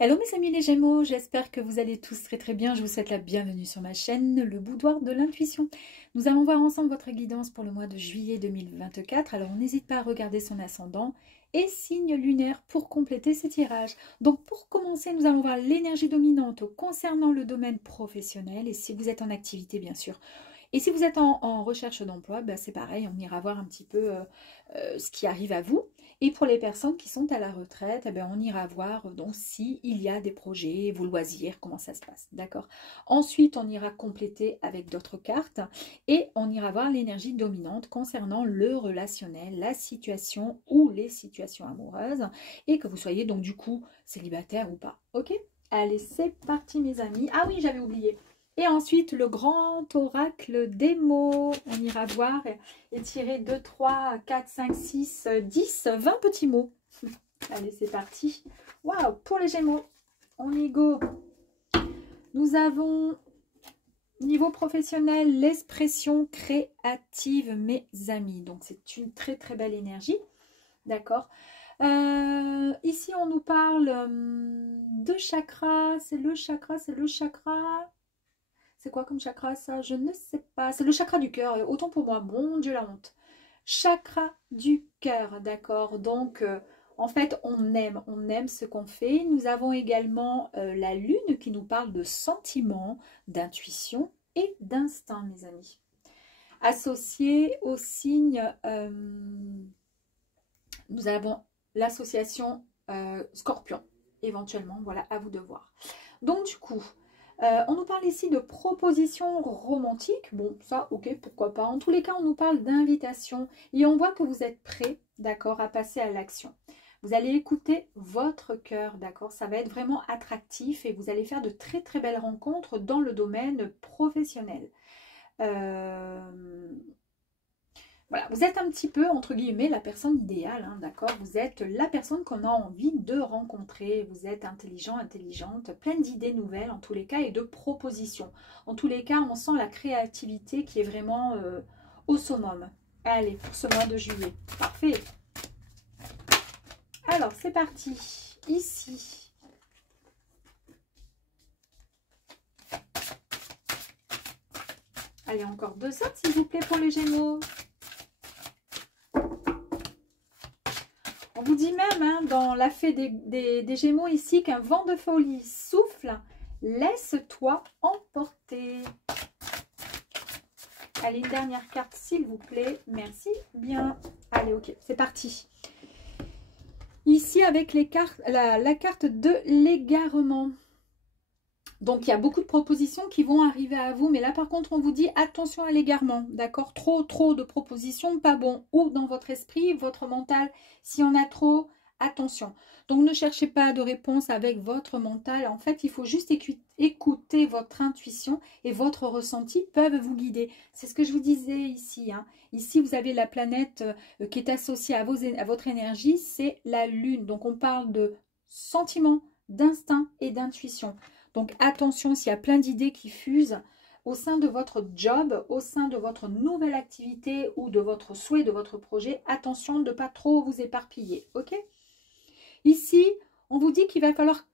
Hello mes amis les Gémeaux, j'espère que vous allez tous très bien. Je vous souhaite la bienvenue sur ma chaîne, le boudoir de l'intuition. Nous allons voir ensemble votre guidance pour le mois de juillet 2024. Alors n'hésite pas à regarder son ascendant et signe lunaire pour compléter ce tirage. Donc pour commencer, nous allons voir l'énergie dominante concernant le domaine professionnel et si vous êtes en activité bien sûr. Et si vous êtes en recherche d'emploi, ben c'est pareil, on ira voir un petit peu ce qui arrive à vous. Et pour les personnes qui sont à la retraite, eh ben on ira voir donc s'il y a des projets, vos loisirs, comment ça se passe, d'accord? Ensuite, on ira compléter avec d'autres cartes et on ira voir l'énergie dominante concernant le relationnel, la situation ou les situations amoureuses et que vous soyez donc du coup célibataire ou pas, ok? Allez, c'est parti mes amis. Ah oui, j'avais oublié. Et ensuite, le grand oracle des mots. On ira voir et tirer 2, 3, 4, 5, 6, 10, 20 petits mots. Allez, c'est parti. Waouh, pour les Gémeaux, on y go. Nous avons, niveau professionnel, l'expression créative, mes amis. Donc, c'est une très, très belle énergie. D'accord. Ici, on nous parle de chakra. C'est le chakra, c'est le chakra... C'est quoi comme chakra ça? Je ne sais pas. C'est le chakra du cœur. Autant pour moi. Mon Dieu, la honte. Chakra du cœur, d'accord? Donc, en fait, on aime ce qu'on fait. Nous avons également la lune qui nous parle de sentiments, d'intuition et d'instinct, mes amis. Associé au signe, nous avons l'association Scorpion, éventuellement. Voilà, à vous de voir. Donc, du coup... on nous parle ici de propositions romantiques. Bon, ça, ok, pourquoi pas. En tous les cas, on nous parle d'invitation. Et on voit que vous êtes prêts, d'accord, à passer à l'action. Vous allez écouter votre cœur, d'accord. Ça va être vraiment attractif et vous allez faire de très, très belles rencontres dans le domaine professionnel. Voilà, vous êtes un petit peu, entre guillemets, la personne idéale, hein, d'accord? Vous êtes la personne qu'on a envie de rencontrer. Vous êtes intelligent, intelligente, plein d'idées nouvelles en tous les cas et de propositions. En tous les cas, on sent la créativité qui est vraiment au summum. Allez, pour ce mois de juillet. Parfait. Alors, c'est parti. Ici. Allez, encore 2 autres, s'il vous plaît, pour les Gémeaux. On vous dit même, hein, dans la fée des Gémeaux ici, qu'un vent de folie souffle. Laisse-toi emporter. Allez, une dernière carte, s'il vous plaît. Merci bien. Allez, ok, c'est parti. Ici, avec les cartes, la carte de l'égarement. Donc, il y a beaucoup de propositions qui vont arriver à vous. Mais là, par contre, on vous dit attention à l'égarement. D'accord? Trop de propositions, pas bon. Ou dans votre esprit, votre mental, si on a trop, attention. Donc, ne cherchez pas de réponse avec votre mental. En fait, il faut juste écouter votre intuition et votre ressenti peuvent vous guider. C'est ce que je vous disais ici. Hein. Ici, vous avez la planète qui est associée à votre énergie. C'est la lune. Donc, on parle de sentiments, d'instinct et d'intuition. Donc attention s'il y a plein d'idées qui fusent au sein de votre job, au sein de votre nouvelle activité ou de votre souhait, de votre projet. Attention de ne pas trop vous éparpiller, ok? Ici, on vous dit qu'il va falloir,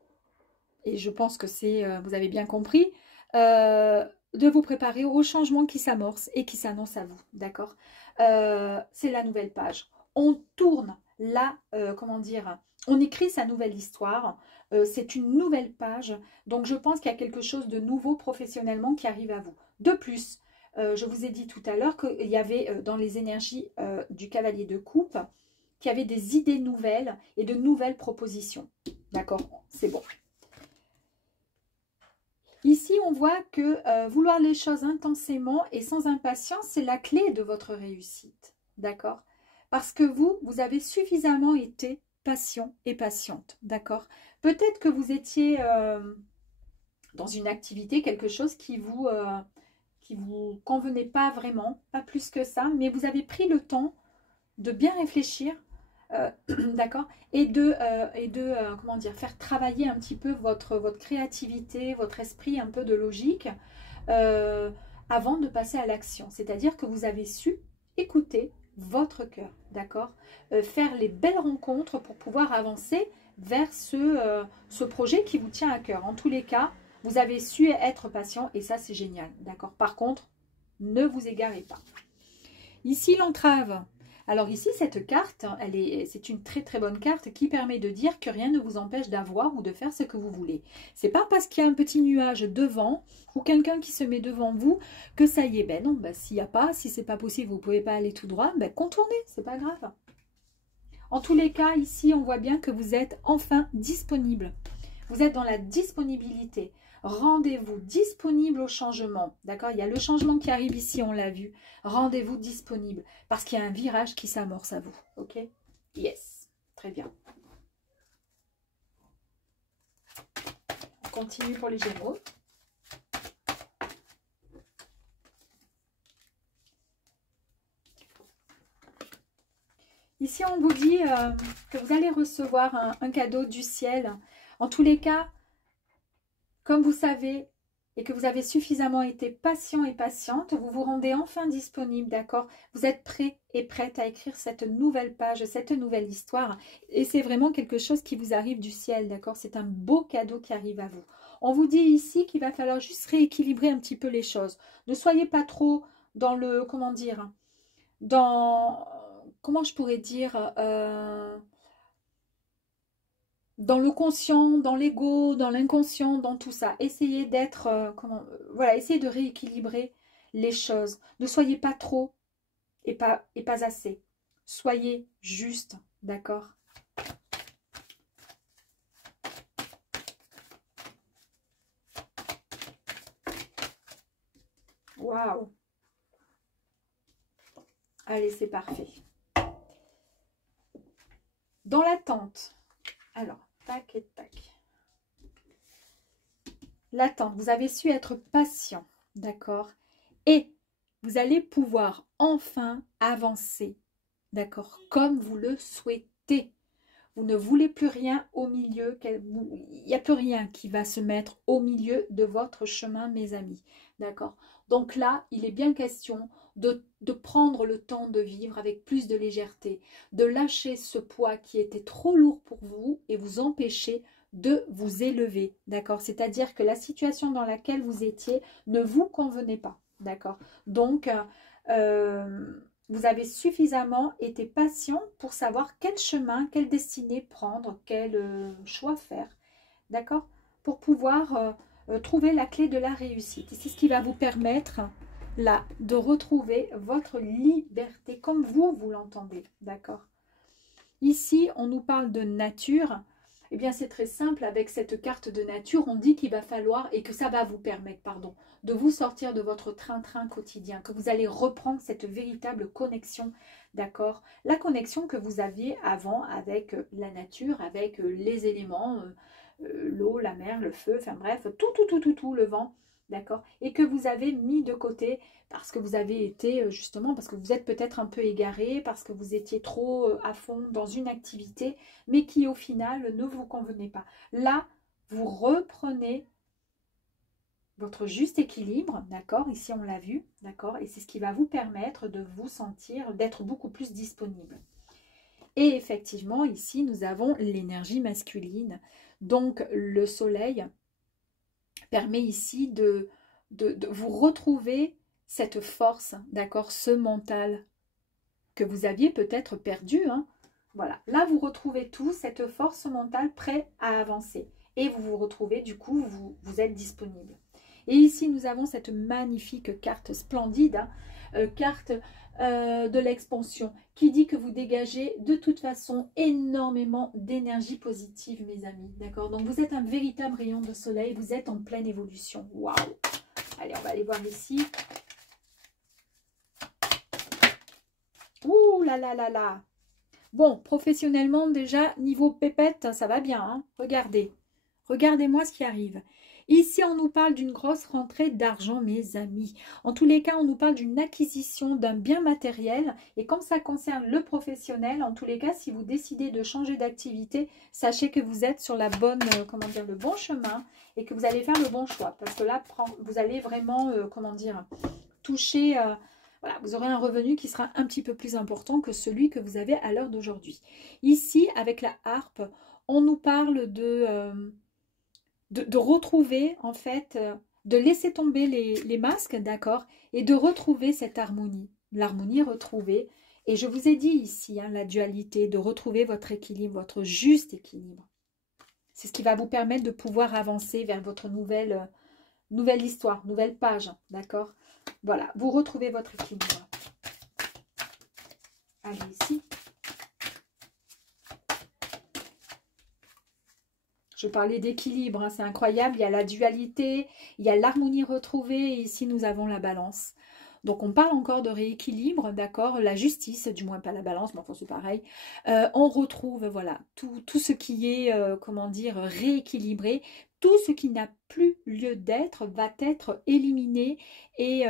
et je pense que c'est, vous avez bien compris, de vous préparer au changement qui s'amorce et qui s'annonce à vous, d'accord? C'est la nouvelle page. On tourne là, comment dire, on écrit sa nouvelle histoire. C'est une nouvelle page. Donc, je pense qu'il y a quelque chose de nouveau professionnellement qui arrive à vous. De plus, je vous ai dit tout à l'heure qu'il y avait dans les énergies du cavalier de coupe, qu'il y avait des idées nouvelles et de nouvelles propositions. D'accord? C'est bon. Ici, on voit que vouloir les choses intensément et sans impatience, c'est la clé de votre réussite. D'accord? Parce que vous avez suffisamment été patient et patiente. D'accord? Peut-être que vous étiez dans une activité, quelque chose qui vous convenait pas vraiment, pas plus que ça, mais vous avez pris le temps de bien réfléchir, d'accord, et de comment dire, faire travailler un petit peu votre créativité, votre esprit, un peu de logique, avant de passer à l'action. C'est-à-dire que vous avez su écouter votre cœur, d'accord, faire les belles rencontres pour pouvoir avancer vers ce projet qui vous tient à cœur. En tous les cas, vous avez su être patient et ça, c'est génial. D'accord? Par contre, ne vous égarez pas. Ici, l'entrave. Alors ici, cette carte, c'est une très très bonne carte qui permet de dire que rien ne vous empêche d'avoir ou de faire ce que vous voulez. C'est pas parce qu'il y a un petit nuage devant ou quelqu'un qui se met devant vous que ça y est. Ben non, ben, s'il n'y a pas, si c'est pas possible, vous pouvez pas aller tout droit, ben contournez, c'est pas grave. En tous les cas, ici, on voit bien que vous êtes enfin disponible. Vous êtes dans la disponibilité. Rendez-vous disponible au changement. D'accord? Il y a le changement qui arrive ici, on l'a vu. Rendez-vous disponible. Parce qu'il y a un virage qui s'amorce à vous. Ok? Yes. Très bien. On continue pour les Gémeaux. Ici, on vous dit que vous allez recevoir un cadeau du ciel. En tous les cas, comme vous savez et que vous avez suffisamment été patient et patiente, vous vous rendez enfin disponible, d'accord? Vous êtes prêt et prête à écrire cette nouvelle page, cette nouvelle histoire. Et c'est vraiment quelque chose qui vous arrive du ciel, d'accord? C'est un beau cadeau qui arrive à vous. On vous dit ici qu'il va falloir juste rééquilibrer un petit peu les choses. Ne soyez pas trop dans le, comment dire, dans, comment je pourrais dire, dans le conscient, dans l'ego, dans l'inconscient, dans tout ça. Essayez d'être, voilà, essayez de rééquilibrer les choses. Ne soyez pas trop et pas assez. Soyez juste, d'accord? Waouh! Allez, c'est parfait. Dans l'attente. Alors, tac et tac. L'attente, vous avez su être patient, d'accord? Et vous allez pouvoir enfin avancer, d'accord? Comme vous le souhaitez. Vous ne voulez plus rien au milieu, il n'y a plus rien qui va se mettre au milieu de votre chemin, mes amis, d'accord? Donc là, il est bien question de prendre le temps de vivre avec plus de légèreté, de lâcher ce poids qui était trop lourd pour vous et vous empêcher de vous élever, d'accord? C'est-à-dire que la situation dans laquelle vous étiez ne vous convenait pas, d'accord? Donc, vous avez suffisamment été patient pour savoir quel chemin, quelle destinée prendre, quel choix faire, d'accord? Pour pouvoir trouver la clé de la réussite. Et c'est ce qui va vous permettre, là, de retrouver votre liberté comme vous l'entendez, d'accord? Ici, on nous parle de nature. Eh bien, c'est très simple. Avec cette carte de nature, on dit qu'il va falloir, et que ça va vous permettre, pardon, de vous sortir de votre train-train quotidien, que vous allez reprendre cette véritable connexion, d'accord? La connexion que vous aviez avant avec la nature, avec les éléments, l'eau, la mer, le feu, enfin bref, tout, le vent, d'accord? Et que vous avez mis de côté parce que vous avez été, justement, parce que vous êtes peut-être un peu égaré, parce que vous étiez trop à fond dans une activité, mais qui au final ne vous convenait pas. Là, vous reprenez votre juste équilibre, d'accord? Ici, on l'a vu, d'accord? Et c'est ce qui va vous permettre de vous sentir, d'être beaucoup plus disponible. Et effectivement, ici, nous avons l'énergie masculine. Donc, le soleil permet ici de vous retrouver cette force, d'accord? Ce mental que vous aviez peut-être perdu, hein? Voilà, là, vous retrouvez tout, cette force mentale prête à avancer. Et vous vous retrouvez, du coup, vous êtes disponible. Et ici, nous avons cette magnifique carte splendide, hein, carte de l'expansion, qui dit que vous dégagez de toute façon énormément d'énergie positive, mes amis. D'accord? Donc, vous êtes un véritable rayon de soleil, vous êtes en pleine évolution. Waouh! Allez, on va aller voir ici. Ouh là là là là! Bon, professionnellement, déjà, niveau pépette, ça va bien. Hein? Regardez. Regardez-moi ce qui arrive. Ici, on nous parle d'une grosse rentrée d'argent, mes amis. En tous les cas, on nous parle d'une acquisition d'un bien matériel. Et comme ça concerne le professionnel, en tous les cas, si vous décidez de changer d'activité, sachez que vous êtes sur la bonne, comment dire, le bon chemin et que vous allez faire le bon choix. Parce que là, vous allez vraiment, comment dire, toucher... voilà, vous aurez un revenu qui sera un petit peu plus important que celui que vous avez à l'heure d'aujourd'hui. Ici, avec la harpe, on nous parle de retrouver, en fait, de laisser tomber les masques, d'accord, et de retrouver cette harmonie, l'harmonie retrouvée. Et je vous ai dit ici, hein, la dualité, de retrouver votre équilibre, votre juste équilibre. C'est ce qui va vous permettre de pouvoir avancer vers votre nouvelle histoire, nouvelle page, d'accord? Voilà, vous retrouvez votre équilibre. Allez, ici. Je parlais d'équilibre, hein, c'est incroyable. Il y a la dualité, il y a l'harmonie retrouvée. Et ici, nous avons la balance. Donc, on parle encore de rééquilibre, d'accord? La justice, du moins pas la balance, mais enfin, c'est pareil. On retrouve, voilà, tout ce qui est, comment dire, rééquilibré. Tout ce qui n'a plus lieu d'être va être éliminé et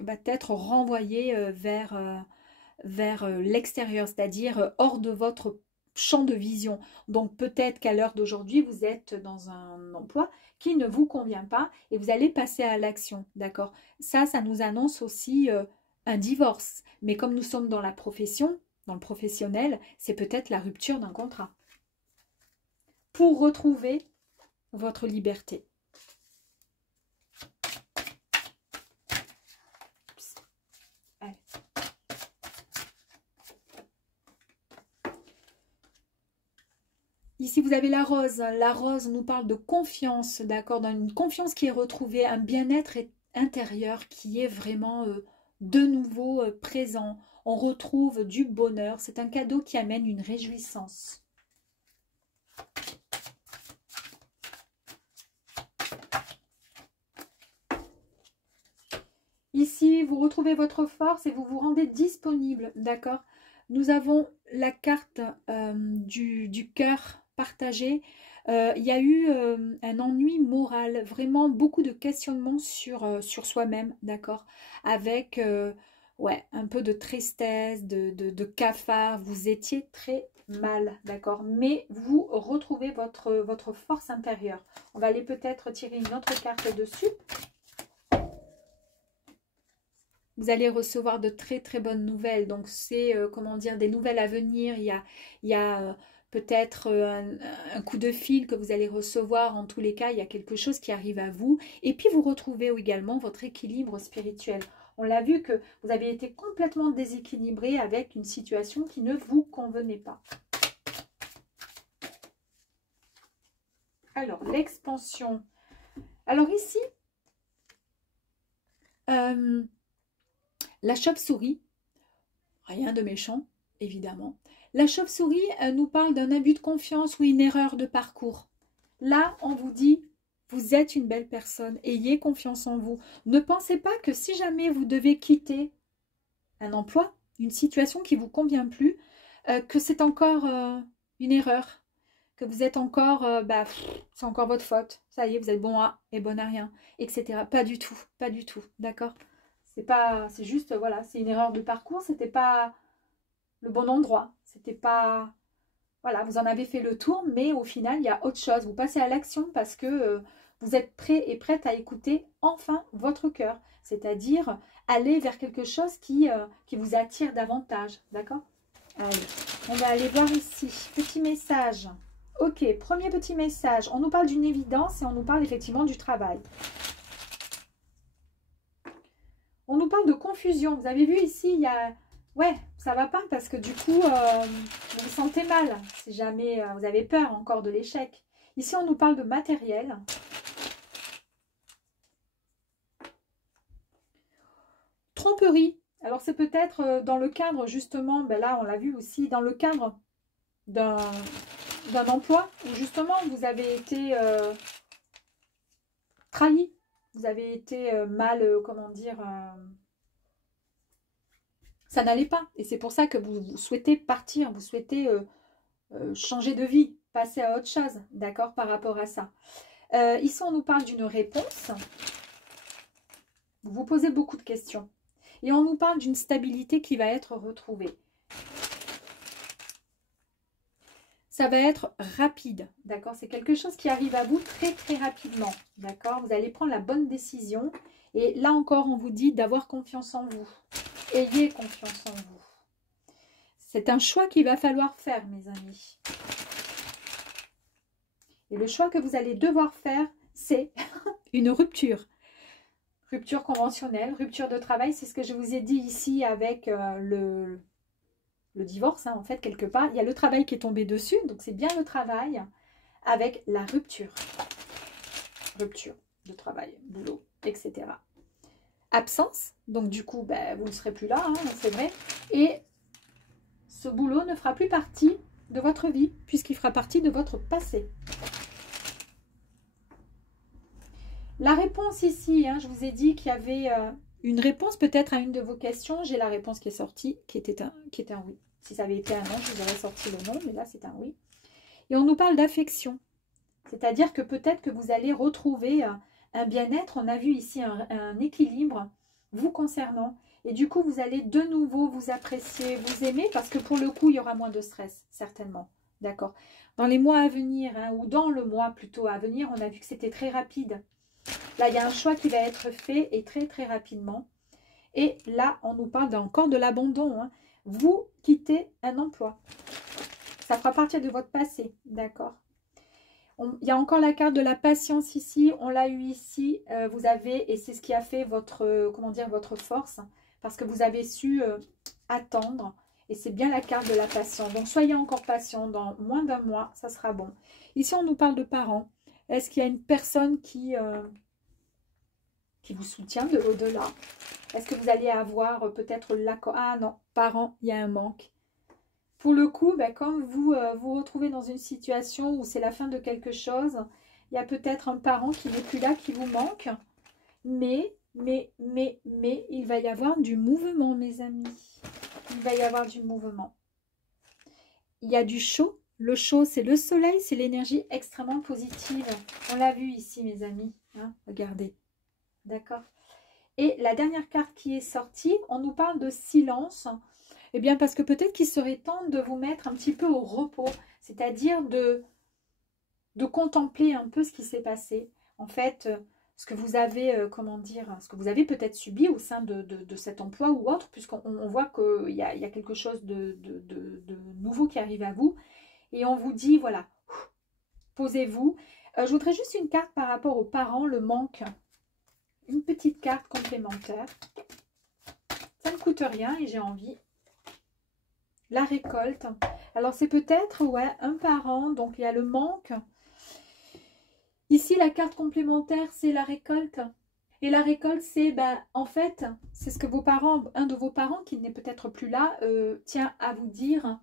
va être renvoyé vers l'extérieur, c'est-à-dire hors de votre champ de vision. Donc peut-être qu'à l'heure d'aujourd'hui, vous êtes dans un emploi qui ne vous convient pas et vous allez passer à l'action, d'accord? Ça nous annonce aussi un divorce. Mais comme nous sommes dans la profession, dans le professionnel, c'est peut-être la rupture d'un contrat. Pour retrouver votre liberté. Allez. Ici, vous avez la rose. La rose nous parle de confiance, d'accord? Une confiance qui est retrouvée, un bien-être intérieur qui est vraiment de nouveau présent. On retrouve du bonheur. C'est un cadeau qui amène une réjouissance. Ici, vous retrouvez votre force et vous vous rendez disponible, d'accord? Nous avons la carte du cœur partagé. Il y a eu un ennui moral, vraiment beaucoup de questionnements sur soi-même, d'accord? Avec ouais, un peu de tristesse, de cafard. Vous étiez très mal, d'accord? Mais vous retrouvez votre force intérieure. On va aller peut-être tirer une autre carte dessus. Vous allez recevoir de très très bonnes nouvelles. Donc c'est, comment dire, des nouvelles à venir. Il y a peut-être un coup de fil que vous allez recevoir. En tous les cas, il y a quelque chose qui arrive à vous. Et puis vous retrouvez également votre équilibre spirituel. On l'a vu que vous avez été complètement déséquilibré avec une situation qui ne vous convenait pas. Alors, l'expansion. Alors ici, la chauve-souris, rien de méchant, évidemment. La chauve-souris nous parle d'un abus de confiance ou une erreur de parcours. Là, on vous dit, vous êtes une belle personne, ayez confiance en vous. Ne pensez pas que si jamais vous devez quitter un emploi, une situation qui ne vous convient plus, que c'est encore une erreur, que vous êtes encore, c'est encore votre faute. Ça y est, vous êtes bon à et bon à rien, etc. Pas du tout, d'accord? C'est juste, voilà, c'est une erreur de parcours, c'était pas le bon endroit, c'était pas, voilà, vous en avez fait le tour, mais au final, il y a autre chose. Vous passez à l'action parce que vous êtes prêt et prête à écouter enfin votre cœur, c'est-à-dire aller vers quelque chose qui vous attire davantage, d'accord? Allez, on va aller voir ici, petit message. Ok, premier petit message, on nous parle d'une évidence et on nous parle effectivement du travail. On nous parle de confusion. Vous avez vu ici, il y a... Ouais, ça va pas parce que du coup, vous vous sentez mal. Si jamais vous avez peur encore de l'échec. Ici, on nous parle de matériel. Tromperie. Alors, c'est peut-être dans le cadre, justement, ben là, on l'a vu aussi, dans le cadre d'un emploi où, justement, vous avez été trahi. Vous avez été mal, comment dire... ça n'allait pas. Et c'est pour ça que vous souhaitez partir, vous souhaitez changer de vie, passer à autre chose, d'accord, par rapport à ça. Ici, on nous parle d'une réponse. Vous vous posez beaucoup de questions. Et on nous parle d'une stabilité qui va être retrouvée. Ça va être rapide, d'accord? C'est quelque chose qui arrive à vous très, très rapidement, d'accord? Vous allez prendre la bonne décision. Et là encore, on vous dit d'avoir confiance en vous. Ayez confiance en vous. C'est un choix qu'il va falloir faire, mes amis. Et le choix que vous allez devoir faire, c'est une rupture. Rupture conventionnelle, rupture de travail, c'est ce que je vous ai dit ici avec le divorce, hein, en fait, quelque part. Il y a le travail qui est tombé dessus, donc c'est bien le travail avec la rupture. Rupture de travail, boulot, etc. Absence, donc du coup, ben, vous ne serez plus là, hein, c'est vrai. Et ce boulot ne fera plus partie de votre vie, puisqu'il fera partie de votre passé. La réponse ici, hein, je vous ai dit qu'il y avait une réponse peut-être à une de vos questions. J'ai la réponse qui est sortie, qui était un oui. Si ça avait été un non, je vous aurais sorti le non, mais là c'est un oui. Et on nous parle d'affection. C'est-à-dire que peut-être que vous allez retrouver un bien-être. On a vu ici un équilibre vous concernant. Et du coup, vous allez de nouveau vous apprécier, vous aimer, parce que pour le coup, il y aura moins de stress, certainement. D'accord. Dans les mois à venir, hein, ou dans le mois plutôt à venir, on a vu que c'était très rapide. Là, il y a un choix qui va être fait et très très rapidement. Et là, on nous parle encore de l'abandon. Hein. Vous quittez un emploi. Ça fera partie de votre passé, d'accord. Il y a encore la carte de la patience ici. On l'a eu ici. Vous avez, et c'est ce qui a fait votre, comment dire, votre force. Parce que vous avez su attendre. Et c'est bien la carte de la patience. Donc, soyez encore patient. Dans moins d'un mois, ça sera bon. Ici, on nous parle de parents. Est-ce qu'il y a une personne qui vous soutient de l'au-delà? Est-ce que vous allez avoir peut-être l'accord? Ah non, parents, il y a un manque. Pour le coup, ben, quand vous vous retrouvez dans une situation où c'est la fin de quelque chose, il y a peut-être un parent qui n'est plus là, qui vous manque. Mais, il va y avoir du mouvement, mes amis. Il va y avoir du mouvement. Il y a du chaud. Le chaud, c'est le soleil, c'est l'énergie extrêmement positive. On l'a vu ici, mes amis. Hein, regardez. D'accord. Et la dernière carte qui est sortie, on nous parle de silence. Eh bien, parce que peut-être qu'il serait temps de vous mettre un petit peu au repos, c'est-à-dire de contempler un peu ce qui s'est passé. En fait, ce que vous avez, comment dire, ce que vous avez peut-être subi au sein de cet emploi ou autre, puisqu'on voit qu'il y a quelque chose de nouveau qui arrive à vous. Et on vous dit, voilà, posez-vous. Je voudrais juste une carte par rapport aux parents, le manque. Une petite carte complémentaire. Ça ne coûte rien et j'ai envie. La récolte. Alors, c'est peut-être, ouais, un parent. Donc, il y a le manque. Ici, la carte complémentaire, c'est la récolte. Et la récolte, c'est, ben, en fait, c'est ce que vos parents, un de vos parents qui n'est peut-être plus là, tient à vous dire.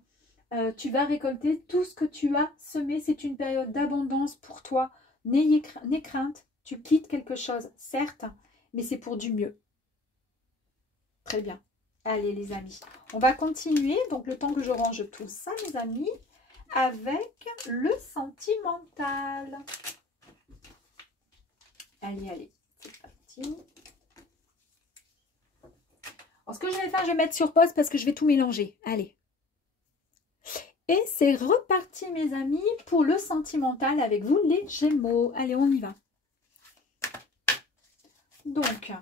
Tu vas récolter tout ce que tu as semé. C'est une période d'abondance pour toi. N'ayez crainte. Tu quittes quelque chose, certes, mais c'est pour du mieux. Très bien. Allez, les amis. On va continuer, donc le temps que je range tout ça, mes amis, avec le sentimental. Allez, allez. C'est parti. Alors, ce que je vais faire, je vais mettre sur pause parce que je vais tout mélanger. Allez. Et c'est reparti, mes amis, pour le sentimental avec vous, les Gémeaux. Allez, on y va. Donc,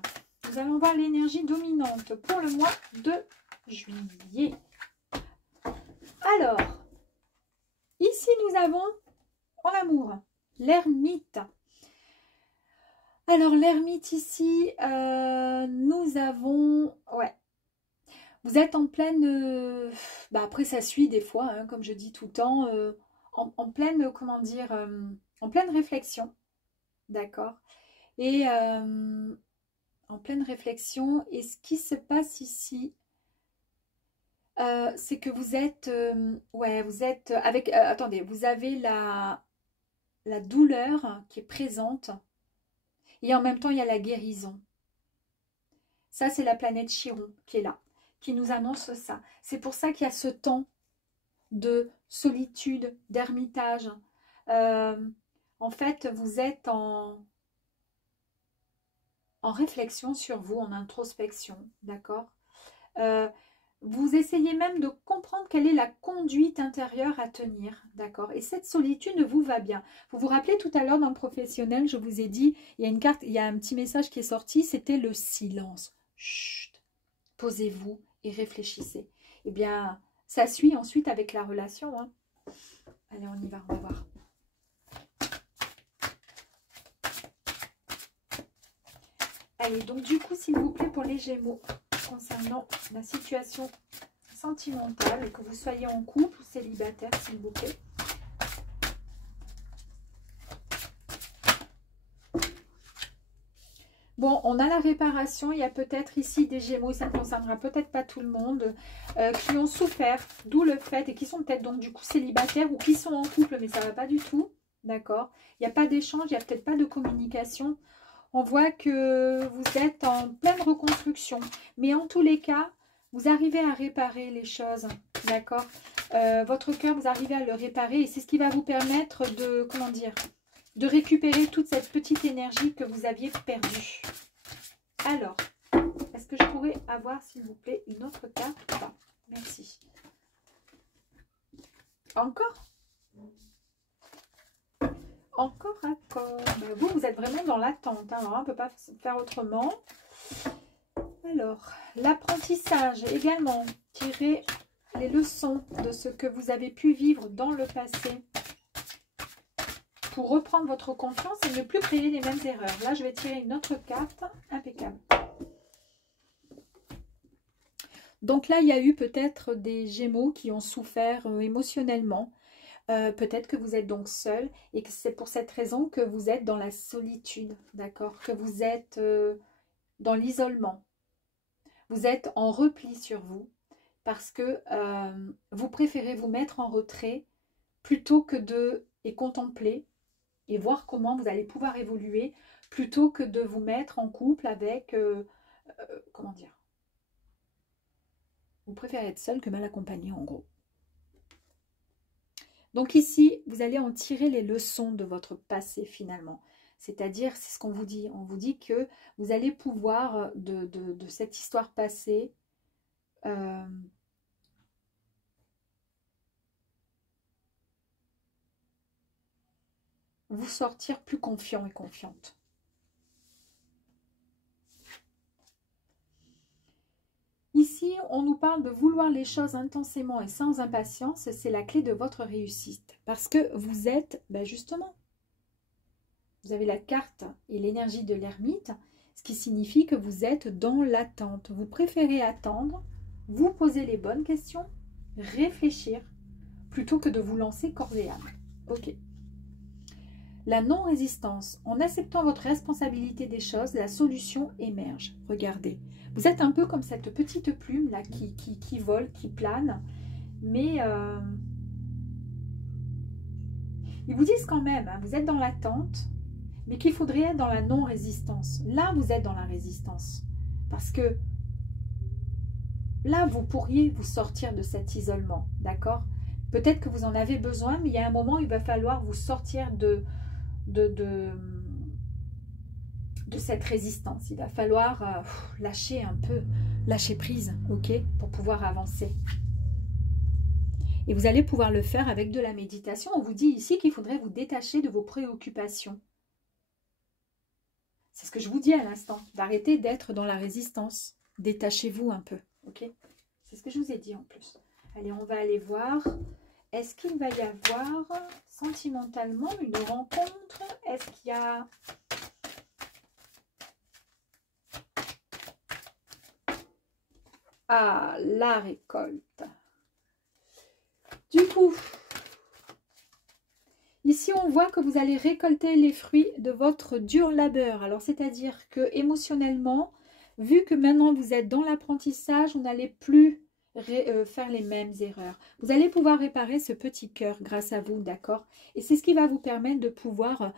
nous allons voir l'énergie dominante pour le mois de juillet. Alors, ici, nous avons en amour l'ermite. Alors, l'ermite ici, nous avons... Ouais. Vous êtes en pleine... après, ça suit des fois, hein, comme je dis tout le temps, en pleine, comment dire, en pleine réflexion. D'accord. Et en pleine réflexion. Et ce qui se passe ici, c'est que vous êtes... ouais, vous êtes avec... attendez, vous avez la douleur qui est présente. Et en même temps, il y a la guérison. Ça, c'est la planète Chiron qui est là, qui nous annonce ça. C'est pour ça qu'il y a ce temps de solitude, d'ermitage. En fait, vous êtes en réflexion sur vous, en introspection, d'accord. Vous essayez même de comprendre quelle est la conduite intérieure à tenir, d'accord. Et cette solitude vous va bien. Vous vous rappelez tout à l'heure dans le professionnel, je vous ai dit, il y a une carte, il y a un petit message qui est sorti, c'était le silence. Chut, posez-vous et réfléchissez. Eh bien, ça suit ensuite avec la relation. Hein. Allez, on y va, on va voir. Allez, donc du coup, s'il vous plaît, pour les Gémeaux, concernant la situation sentimentale, que vous soyez en couple ou célibataire, s'il vous plaît. Bon, on a la réparation. Il y a peut-être ici des Gémeaux, ça ne concernera peut-être pas tout le monde, qui ont souffert, d'où le fait, et qui sont peut-être donc du coup célibataires ou qui sont en couple, mais ça ne va pas du tout. D'accord? Il n'y a pas d'échange, il n'y a peut-être pas de communication. On voit que vous êtes en pleine reconstruction. Mais en tous les cas, vous arrivez à réparer les choses. D'accord? Votre cœur, vous arrivez à le réparer. Et c'est ce qui va vous permettre de, comment dire, de récupérer toute cette petite énergie que vous aviez perdue. Alors, est-ce que je pourrais avoir, s'il vous plaît, une autre carte ou pas? Merci. Encore? Encore. Vous êtes vraiment dans l'attente. Hein, on ne peut pas faire autrement. Alors, l'apprentissage également. Tirer les leçons de ce que vous avez pu vivre dans le passé pour reprendre votre confiance et ne plus créer les mêmes erreurs. Là, je vais tirer une autre carte. Impeccable. Donc là, il y a eu peut-être des Gémeaux qui ont souffert émotionnellement. Peut-être que vous êtes donc seul et que c'est pour cette raison que vous êtes dans la solitude, d'accord? Que vous êtes dans l'isolement. Vous êtes en repli sur vous parce que vous préférez vous mettre en retrait plutôt que de contempler et voir comment vous allez pouvoir évoluer plutôt que de vous mettre en couple avec, comment dire? Vous préférez être seul que mal accompagné en gros. Donc ici, vous allez en tirer les leçons de votre passé finalement. C'est-à-dire, c'est ce qu'on vous dit. On vous dit que vous allez pouvoir, de cette histoire passée, vous sortir plus confiant et confiante. Ici, on nous parle de vouloir les choses intensément et sans impatience. C'est la clé de votre réussite. Parce que vous êtes, justement, vous avez la carte et l'énergie de l'ermite, ce qui signifie que vous êtes dans l'attente. Vous préférez attendre, vous poser les bonnes questions, réfléchir, plutôt que de vous lancer corps et âme. Ok. La non-résistance. En acceptant votre responsabilité des choses, la solution émerge. Regardez. Vous êtes un peu comme cette petite plume là qui vole, qui plane. Mais ils vous disent quand même, hein, vous êtes dans l'attente, mais qu'il faudrait être dans la non-résistance. Là, vous êtes dans la résistance. Parce que là, vous pourriez vous sortir de cet isolement. D'accord? Peut-être que vous en avez besoin, mais il y a un moment où il va falloir vous sortir de cette résistance. Il va falloir lâcher un peu, lâcher prise, ok, pour pouvoir avancer. Et vous allez pouvoir le faire avec de la méditation. On vous dit ici qu'il faudrait vous détacher de vos préoccupations. C'est ce que je vous dis à l'instant, d'arrêter d'être dans la résistance. Détachez-vous un peu, ok? C'est ce que je vous ai dit en plus. Allez, on va aller voir. Est-ce qu'il va y avoir sentimentalement une rencontre? Est-ce qu'il y a... Ah, la récolte. Du coup, ici on voit que vous allez récolter les fruits de votre dur labeur. Alors c'est-à-dire que émotionnellement, vu que maintenant vous êtes dans l'apprentissage, vous n'allez plus faire les mêmes erreurs. Vous allez pouvoir réparer ce petit cœur grâce à vous, d'accord? Et c'est ce qui va vous permettre de pouvoir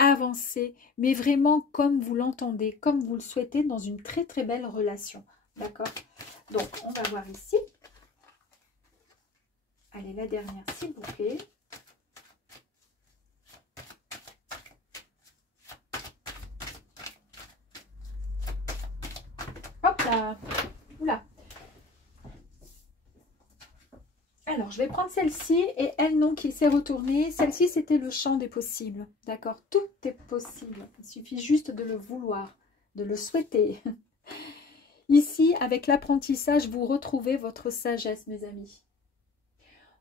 avancer, mais vraiment comme vous l'entendez, comme vous le souhaitez, dans une très très belle relation, d'accord? Donc on va voir ici. Allez, la dernière, s'il vous plaît. Hop là. Oula. Alors, je vais prendre celle-ci et elle, non, qui s'est retournée. Celle-ci, c'était le champ des possibles. D'accord? Tout est possible. Il suffit juste de le vouloir, de le souhaiter. Ici, avec l'apprentissage, vous retrouvez votre sagesse, mes amis.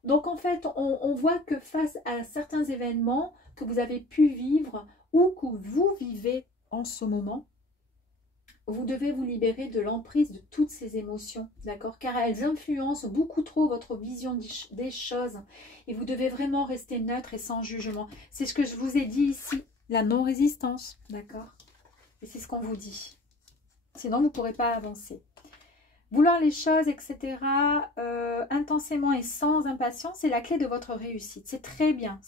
Donc, en fait, on voit que face à certains événements que vous avez pu vivre ou que vous vivez en ce moment, vous devez vous libérer de l'emprise de toutes ces émotions, d'accord? Car elles influencent beaucoup trop votre vision des choses. Et vous devez vraiment rester neutre et sans jugement. C'est ce que je vous ai dit ici, la non-résistance, d'accord? Et c'est ce qu'on vous dit. Sinon, vous ne pourrez pas avancer. Vouloir les choses, etc., intensément et sans impatience, c'est la clé de votre réussite. C'est très bien,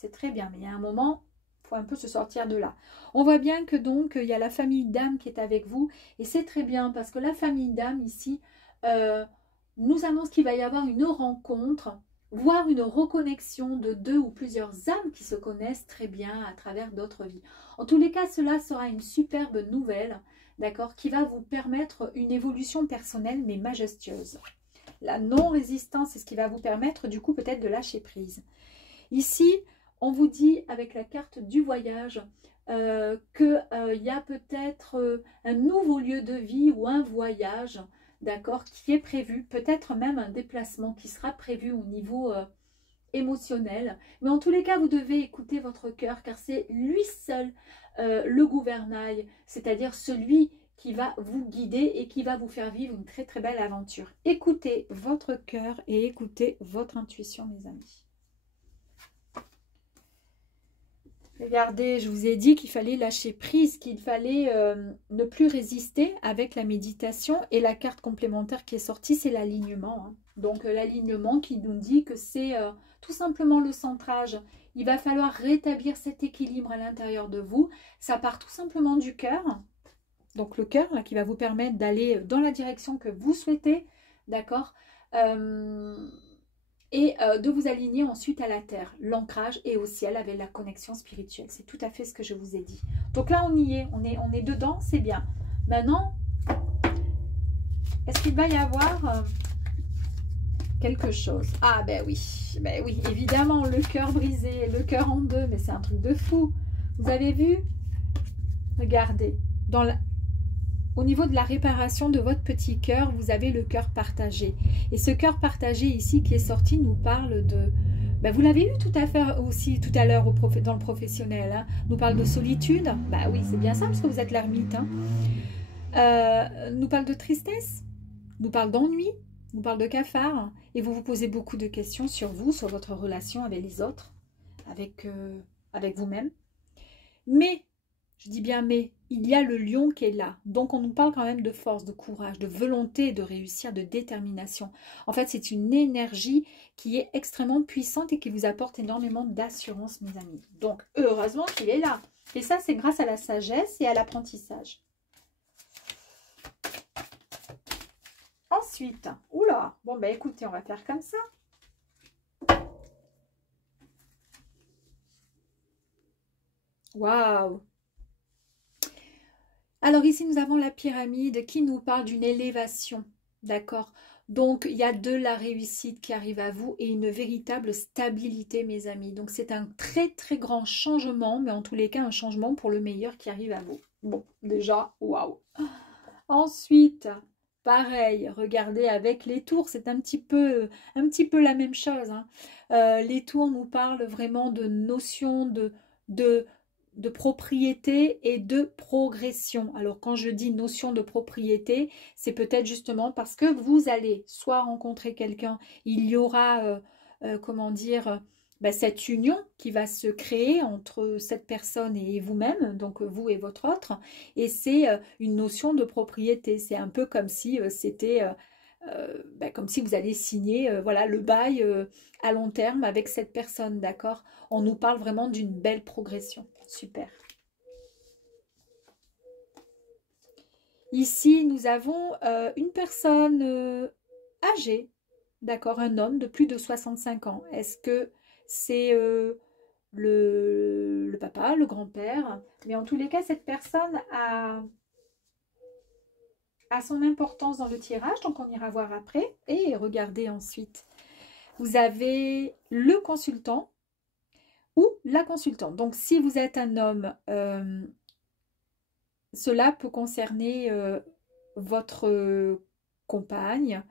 mais il y a un moment, il faut un peu se sortir de là. On voit bien que donc, il y a la famille d'âme qui est avec vous, et c'est très bien, parce que la famille d'âme, ici, nous annonce qu'il va y avoir une rencontre, voire une reconnexion de 2 ou plusieurs âmes qui se connaissent très bien à travers d'autres vies. En tous les cas, cela sera une superbe nouvelle, d'accord, qui va vous permettre une évolution personnelle mais majestueuse. La non-résistance, c'est ce qui va vous permettre du coup peut-être de lâcher prise. Ici, on vous dit avec la carte du voyage qu'il y a peut-être un nouveau lieu de vie ou un voyage, d'accord, qui est prévu, peut-être même un déplacement qui sera prévu au niveau émotionnel. Mais en tous les cas, vous devez écouter votre cœur car c'est lui seul le gouvernail, c'est-à-dire celui qui va vous guider et qui va vous faire vivre une très très belle aventure. Écoutez votre cœur et écoutez votre intuition, mes amis. Regardez, je vous ai dit qu'il fallait lâcher prise, qu'il fallait ne plus résister avec la méditation. Et la carte complémentaire qui est sortie, c'est l'alignement. Hein. Donc l'alignement qui nous dit que c'est tout simplement le centrage. Il va falloir rétablir cet équilibre à l'intérieur de vous. Ça part tout simplement du cœur. Donc le cœur là, qui va vous permettre d'aller dans la direction que vous souhaitez. D'accord et de vous aligner ensuite à la terre, l'ancrage et au ciel avec la connexion spirituelle. C'est tout à fait ce que je vous ai dit. Donc là, on y est, on est dedans, c'est bien. Maintenant, est-ce qu'il va y avoir quelque chose? Ah ben oui, évidemment, le cœur brisé, le cœur en deux, mais c'est un truc de fou. Vous avez vu? Regardez, au niveau de la réparation de votre petit cœur, vous avez le cœur partagé. Et ce cœur partagé ici qui est sorti nous parle de... Ben vous l'avez eu tout à fait aussi tout à l'heure dans le professionnel. Hein, nous parle de solitude. Bah oui, c'est bien ça parce que vous êtes l'ermite. Hein. Nous parle de tristesse. Nous parle d'ennui. Nous parle de cafard. Et vous vous posez beaucoup de questions sur vous, sur votre relation avec les autres, avec vous-même. Mais... je dis bien mais, il y a le lion qui est là. Donc on nous parle quand même de force, de courage, de volonté de réussir, de détermination. En fait, c'est une énergie qui est extrêmement puissante et qui vous apporte énormément d'assurance, mes amis. Donc, heureusement qu'il est là. Et ça, c'est grâce à la sagesse et à l'apprentissage. Ensuite, oula, bon ben écoutez, on va faire comme ça. Waouh! Alors ici, nous avons la pyramide qui nous parle d'une élévation, d'accord? Donc, il y a de la réussite qui arrive à vous et une véritable stabilité, mes amis. Donc, c'est un très, très grand changement, mais en tous les cas, un changement pour le meilleur qui arrive à vous. Bon, déjà, waouh! Ensuite, pareil, regardez avec les tours, c'est un petit peu la même chose. Hein. Les tours nous parlent vraiment de notions de propriété et de progression. Alors quand je dis notion de propriété, c'est peut-être justement parce que vous allez soit rencontrer quelqu'un, il y aura, comment dire, cette union qui va se créer entre cette personne et vous-même, donc vous et votre autre, et c'est une notion de propriété. C'est un peu comme si c'était... comme si vous allez signer voilà, le bail à long terme avec cette personne, d'accord? On nous parle vraiment d'une belle progression. Super. Ici, nous avons une personne âgée, d'accord? Un homme de plus de 65 ans. Est-ce que c'est le papa, le grand-père? Mais en tous les cas, cette personne a son importance dans le tirage, donc on ira voir après. Et regardez ensuite, vous avez le consultant ou la consultante. Donc si vous êtes un homme, cela peut concerner votre compagne,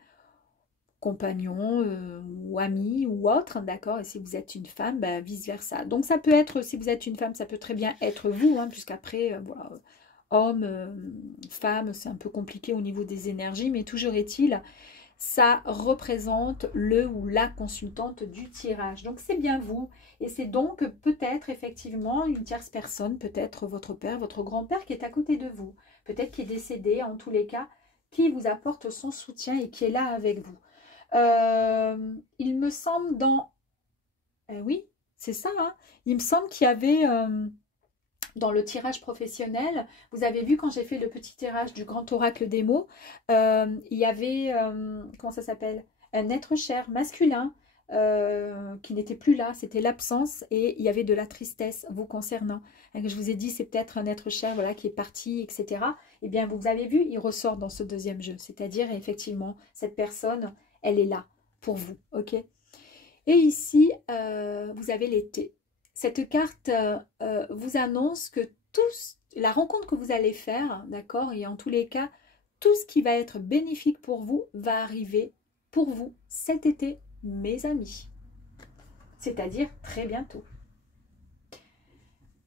compagnon ou ami ou autre, d'accord? Et si vous êtes une femme, vice versa. Donc ça peut être, si vous êtes une femme, ça peut très bien être vous, hein, puisqu'après, voilà, homme, femme, c'est un peu compliqué au niveau des énergies, mais toujours est-il, ça représente le ou la consultante du tirage. Donc c'est bien vous, et c'est donc peut-être effectivement une tierce personne, peut-être votre père, votre grand-père qui est à côté de vous, peut-être qui est décédé, en tous les cas, qui vous apporte son soutien et qui est là avec vous. Il me semble dans... oui, c'est ça, hein. Il me semble qu'il y avait... dans le tirage professionnel, vous avez vu quand j'ai fait le petit tirage du grand oracle des mots, il y avait, comment ça s'appelle? Un être cher masculin qui n'était plus là, c'était l'absence et il y avait de la tristesse vous concernant. Et je vous ai dit, c'est peut-être un être cher voilà, qui est parti, etc. Eh bien, vous avez vu, il ressort dans ce deuxième jeu, c'est-à-dire effectivement, cette personne, elle est là pour vous, ok? Et ici, vous avez l'été. Cette carte vous annonce que la rencontre que vous allez faire, d'accord, et en tous les cas, tout ce qui va être bénéfique pour vous va arriver pour vous cet été, mes amis. C'est-à-dire très bientôt.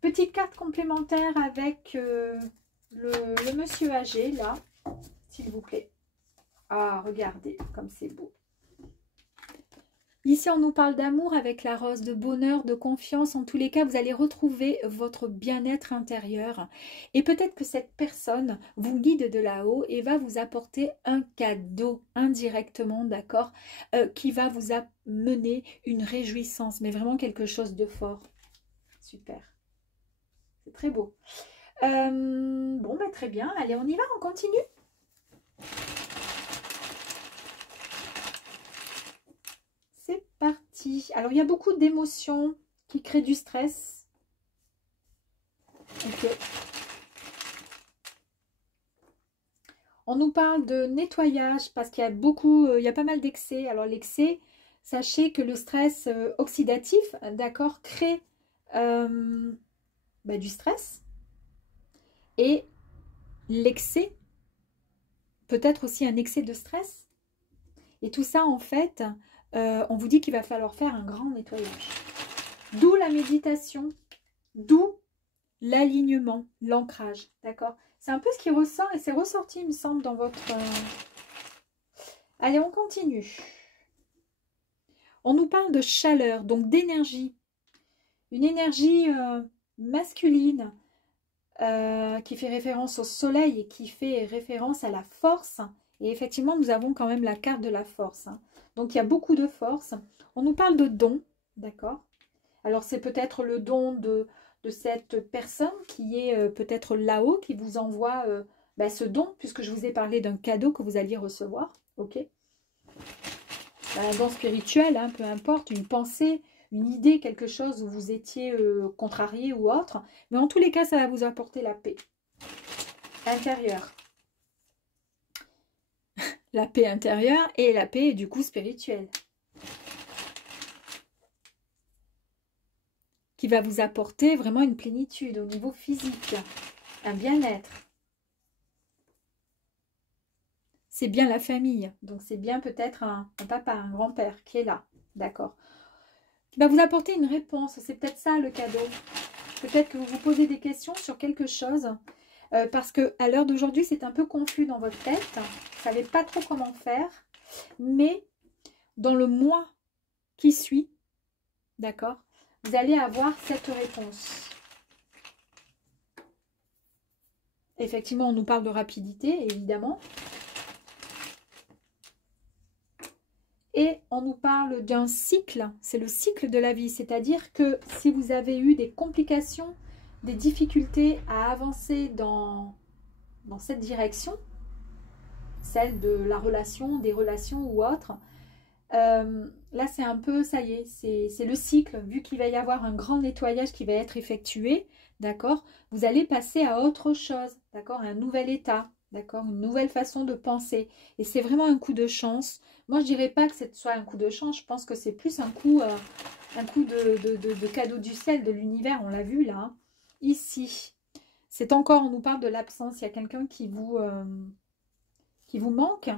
Petite carte complémentaire avec le monsieur âgé, là, s'il vous plaît. Ah, regardez comme c'est beau. Ici, on nous parle d'amour avec la rose, de bonheur, de confiance. En tous les cas, vous allez retrouver votre bien-être intérieur. Et peut-être que cette personne vous guide de là-haut et va vous apporter un cadeau indirectement, d'accord, qui va vous amener une réjouissance, mais vraiment quelque chose de fort. Super. C'est très beau. Bon, bah, très bien. Allez, on y va, on continue. C'est parti. Alors, il y a beaucoup d'émotions qui créent du stress. Ok. On nous parle de nettoyage parce qu'il y a il y a pas mal d'excès. Alors, l'excès, sachez que le stress oxydatif, d'accord, crée du stress. Et l'excès peut être aussi un excès de stress. Et tout ça, en fait... on vous dit qu'il va falloir faire un grand nettoyage. D'où la méditation, d'où l'alignement, l'ancrage, d'accord? C'est un peu ce qui ressort et c'est ressorti, il me semble, dans votre... Allez, on continue. On nous parle de chaleur, donc d'énergie. Une énergie masculine qui fait référence au soleil et qui fait référence à la force. Et effectivement, nous avons quand même la carte de la force, hein. Donc, il y a beaucoup de force. On nous parle de dons, d'accord? Alors, c'est peut-être le don de cette personne qui est peut-être là-haut, qui vous envoie ce don, puisque je vous ai parlé d'un cadeau que vous alliez recevoir, ok? Un don spirituel, hein, peu importe, une pensée, une idée, quelque chose où vous étiez contrarié ou autre. Mais en tous les cas, ça va vous apporter la paix intérieure. La paix intérieure et la paix du coup spirituelle. Qui va vous apporter vraiment une plénitude au niveau physique, un bien-être. C'est bien la famille, donc c'est bien peut-être un papa, un grand-père qui est là, d'accord. Qui va vous apporter une réponse, c'est peut-être ça le cadeau. Peut-être que vous vous posez des questions sur quelque chose, parce qu'à l'heure d'aujourd'hui, c'est un peu confus dans votre tête. Vous ne savez pas trop comment faire. Mais dans le mois qui suit, d'accord, vous allez avoir cette réponse. Effectivement, on nous parle de rapidité, évidemment. Et on nous parle d'un cycle. C'est le cycle de la vie. C'est-à-dire que si vous avez eu des complications, des difficultés à avancer dans cette direction, celle de la relation, des relations ou autre, là c'est un peu, ça y est, c'est le cycle, vu qu'il va y avoir un grand nettoyage qui va être effectué, d'accord, vous allez passer à autre chose, d'accord, à un nouvel état, d'accord, une nouvelle façon de penser, et c'est vraiment un coup de chance. Moi je dirais pas que ce soit un coup de chance, je pense que c'est plus un coup de cadeau du ciel, de l'univers, on l'a vu là, hein. Ici, c'est encore, on nous parle de l'absence, il y a quelqu'un qui vous manque,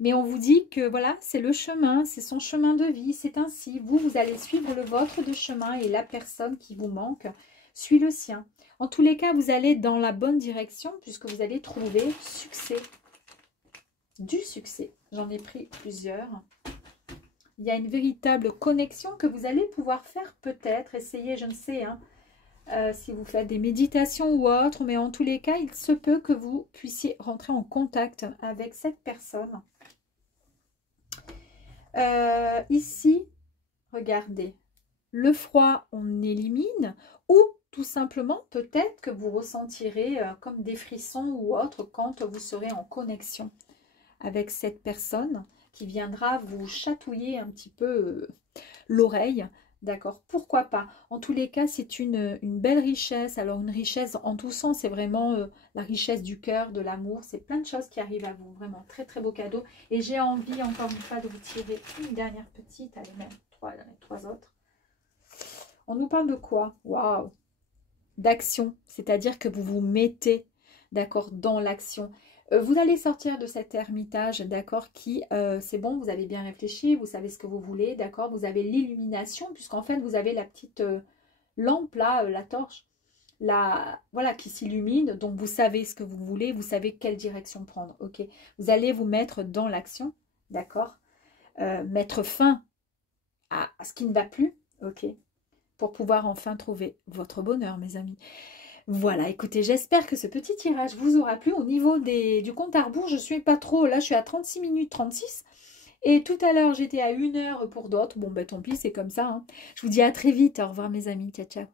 mais on vous dit que voilà, c'est le chemin, c'est son chemin de vie, c'est ainsi, vous allez suivre le vôtre de chemin et la personne qui vous manque suit le sien. En tous les cas, vous allez dans la bonne direction puisque vous allez trouver succès. Du succès. J'en ai pris plusieurs. Il y a une véritable connexion que vous allez pouvoir faire peut-être. Essayez, je ne sais, hein, si vous faites des méditations ou autre. Mais en tous les cas, il se peut que vous puissiez rentrer en contact avec cette personne. Ici, regardez. Le froid, on élimine. Ou tout simplement, peut-être que vous ressentirez comme des frissons ou autre quand vous serez en connexion avec cette personne qui viendra vous chatouiller un petit peu l'oreille. D'accord, pourquoi pas. En tous les cas, c'est une belle richesse. Alors, une richesse en tous sens, c'est vraiment la richesse du cœur, de l'amour. C'est plein de choses qui arrivent à vous. Vraiment, très, très beau cadeau. Et j'ai envie, encore une fois, de vous tirer une dernière petite. Allez, même trois autres. On nous parle de quoi? Waouh! D'action, c'est-à-dire que vous vous mettez, d'accord, dans l'action. Vous allez sortir de cet ermitage, d'accord, qui, c'est bon, vous avez bien réfléchi, vous savez ce que vous voulez, d'accord, vous avez l'illumination, puisqu'en fait, vous avez la petite lampe là, la torche, voilà, qui s'illumine, donc vous savez ce que vous voulez, vous savez quelle direction prendre, ok. Vous allez vous mettre dans l'action, d'accord, mettre fin à ce qui ne va plus, ok, pour pouvoir enfin trouver votre bonheur, mes amis. Voilà, écoutez, j'espère que ce petit tirage vous aura plu. Au niveau du compte à rebours, je suis pas trop, là je suis à 36 minutes 36. Et tout à l'heure, j'étais à 1 heure pour d'autres. Bon, ben tant pis, c'est comme ça, hein. Je vous dis à très vite. Au revoir mes amis, ciao, ciao.